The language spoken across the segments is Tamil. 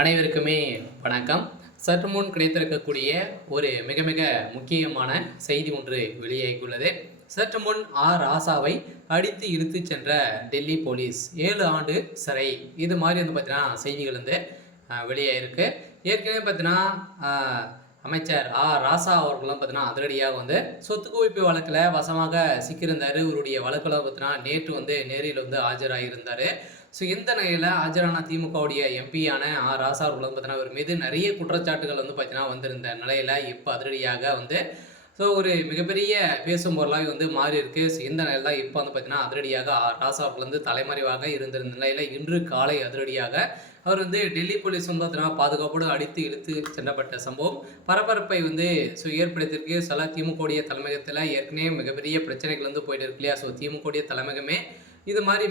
அனைவருக்குமே வணக்கம். சற்று முன் கிடைத்திருக்கக்கூடிய ஒரு மிக மிக முக்கியமான செய்தி ஒன்று வெளியாகியுள்ளது. சற்று முன் ராசாவை அடித்து இழுத்துச் சென்ற டெல்லி போலீஸ் 7 ஆண்டு சிறை. இது மாதிரி பார்த்தீங்கன்னா செய்திகள் வெளியாகிருக்கு. ஏற்கனவே பார்த்தீங்கன்னா அமைச்சர் ராசா அவர்களும் பார்த்தீங்கன்னா அதிரடியாக சொத்து குவிப்பு வழக்கில் வசமாக சிக்கியிருந்தார். இவருடைய வழக்கில் பார்த்தீங்கன்னா நேற்று நேரில் ஆஜராகியிருந்தார். ஸோ இந்த நிலையில் ஆஜரான திமுகவுடைய எம்பியான ராசா அவர்கள் பார்த்தீங்கன்னா இவர் மீது நிறைய குற்றச்சாட்டுகள் பார்த்தீங்கன்னா வந்திருந்த நிலையில் இப்போ அதிரடியாக ஸோ ஒரு மிகப்பெரிய பேசும் பொருளாக மாறி இருக்கு. ஸோ இந்த நிலையில் தான் இப்போ பார்த்தீங்கன்னா அதிரடியாக ராசா அவர்கள் தலைமறைவாக இருந்திருந்த நிலையில் இன்று காலை அதிரடியாக அவர் டெல்லி போலீஸ் பார்த்தீங்கன்னா பாதுகாப்போடு அடித்து இழுத்து சென்றப்பட்ட சம்பவம் பரபரப்பை ஸோ ஏற்படுத்தியிருக்கு. சில திமுகவுடைய தலைமையகத்தில் ஏற்கனவே மிகப்பெரிய பிரச்சனைகள் போயிட்டு இருக்கு இல்லையா. ஸோ திமுகவுடைய தலைமையகமே இது மாதிரி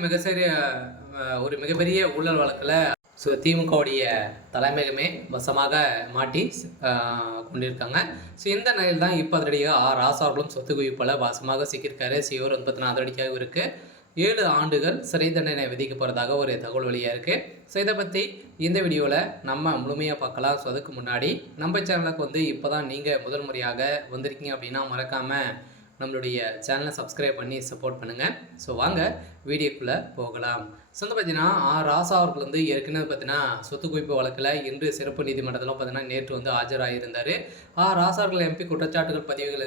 ஒரு மிகப்பெரிய ஊழல் வழக்கில் ஸோ திமுகவுடைய தலைமையகமே வசமாக மாட்டி கொண்டிருக்காங்க. ஸோ இந்த நிலையில் தான் இப்போ அதிரடியாக ராசா அவர்களும் சொத்து குவிப்பில் வசமாக சிக்கியிருக்காரு. ஸோ இவர் பார்த்தீங்கன்னா அதிரடியாக இருக்குது 7 ஆண்டுகள் சிறை தண்டனை விதிக்க போகிறதாக ஒரு தகவல் வழியாக இருக்குது. ஸோ இதை பற்றி இந்த வீடியோவில் நம்ம முழுமையாக பார்க்கலாம். ஸோ அதுக்கு முன்னாடி நம்ம சேனலுக்கு இப்போ தான் நீங்கள் முதல் முறையாக வந்திருக்கீங்க அப்படின்னா மறக்காமல் நம்மளுடைய சேனலை சப்ஸ்கிரைப் பண்ணி சப்போர்ட் பண்ணுங்கள். ஸோ வாங்க வீடியோக்குள்ளே போகலாம். ஸோ பார்த்தீங்கன்னா ராசா அவர்கள் ஏற்கனவே பார்த்தீங்கன்னா சொத்து குவிப்பு வழக்கில் இன்று சிறப்பு நீதிமன்றத்தில் பார்த்தீங்கன்னா நேற்று ஆஜராகியிருந்தார். ராசா அவர்கள் எம்பி குற்றச்சாட்டுகள் பதிவுகள்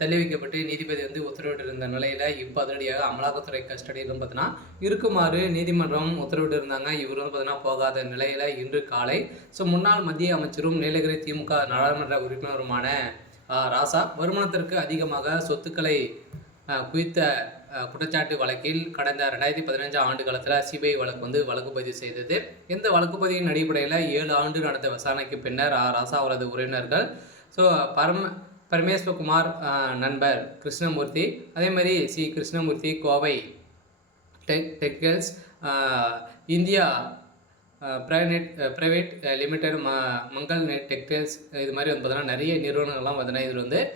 தள்ளி வைக்கப்பட்டு நீதிபதி உத்தரவிட்டிருந்த நிலையில் இப்போ அதிரடியாக அமலாக்கத்துறை கஸ்டடியிலும் பார்த்தீங்கன்னா இருக்குமாறு நீதிமன்றம் உத்தரவிட்டு இருந்தாங்க. இவர் பார்த்தீங்கன்னா போகாத நிலையில் இன்று காலை ஸோ முன்னாள் மத்திய அமைச்சரும் நீலகிரி திமுக நாடாளுமன்ற உறுப்பினருமான ராசா வருமானத்திற்கு அதிகமாக சொத்துக்களை குவித்த குற்றச்சாட்டு வழக்கில் கடந்த 2015 ஆண்டு காலத்தில் சிபிஐ வழக்கு பதிவு செய்தது. இந்த வழக்குப்பதிவின் அடிப்படையில் 7 ஆண்டு நடந்த விசாரணைக்கு பின்னர் ராசா அவரது உறவினர்கள் ஸோ பரமேஸ்வரகுமார் நண்பர் கிருஷ்ணமூர்த்தி, அதே மாதிரி Krishnamurthy, Kovai textiles India private limited, Mangal net textiles, இது மாதிரி பார்த்தீங்கன்னா நிறைய நிறுவனங்கள்லாம் பார்த்தீங்கன்னா இதில்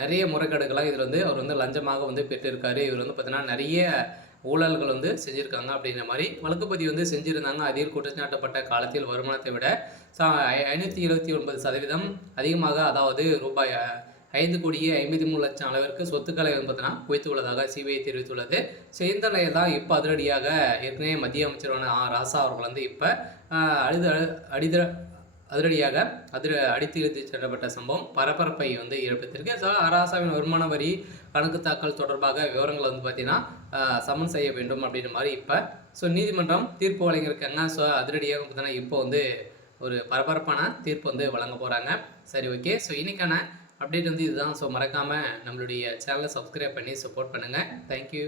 நிறைய முறைகேடுகள்லாம் இதில் அவர் லஞ்சமாக பெற்றிருக்காரு. இவர் பார்த்தீங்கன்னா நிறைய ஊழல்கள் செஞ்சுருக்காங்க அப்படின்ற மாதிரி வழக்குப்பதிவு செஞ்சுருந்தாங்க. அதில் குற்றச்சாட்டப்பட்ட காலத்தில் வருமானத்தை விட 579% அதிகமாக, அதாவது ரூபாய் 5,53,00,000 அளவிற்கு சொத்துக்களை பார்த்தீங்கன்னா குவித்துள்ளதாக சிபிஐ தெரிவித்துள்ளது. ஸோ இந்த நிலையில் தான் இப்போ அதிரடியாக ஏற்கனவே மத்திய அமைச்சரான ராசா அவர்கள் இப்போ அதிரடியாக அடித்து இழுத்து செல்லப்பட்ட சம்பவம் பரபரப்பை ஏற்படுத்தியிருக்கு. ஸோ ராசாவின் வருமான வரி கணக்கு தாக்கல் தொடர்பாக விவரங்களை பார்த்தீங்கன்னா சமன் செய்ய வேண்டும் அப்படின்ற மாதிரி இப்போ ஸோ நீதிமன்றம் தீர்ப்பு வழங்கியிருக்காங்க. ஸோ அதிரடியாக பார்த்தீங்கன்னா இப்போ ஒரு பரபரப்பான தீர்ப்பு வழங்க போகிறாங்க. சரி, ஓகே. ஸோ இன்றைக்கான அப்டேட் இதுதான். ஸோ மறக்காமல் நம்மளுடைய சேனலை சப்ஸ்கிரைப் பண்ணி சப்போர்ட் பண்ணுங்கள். தேங்க்யூ.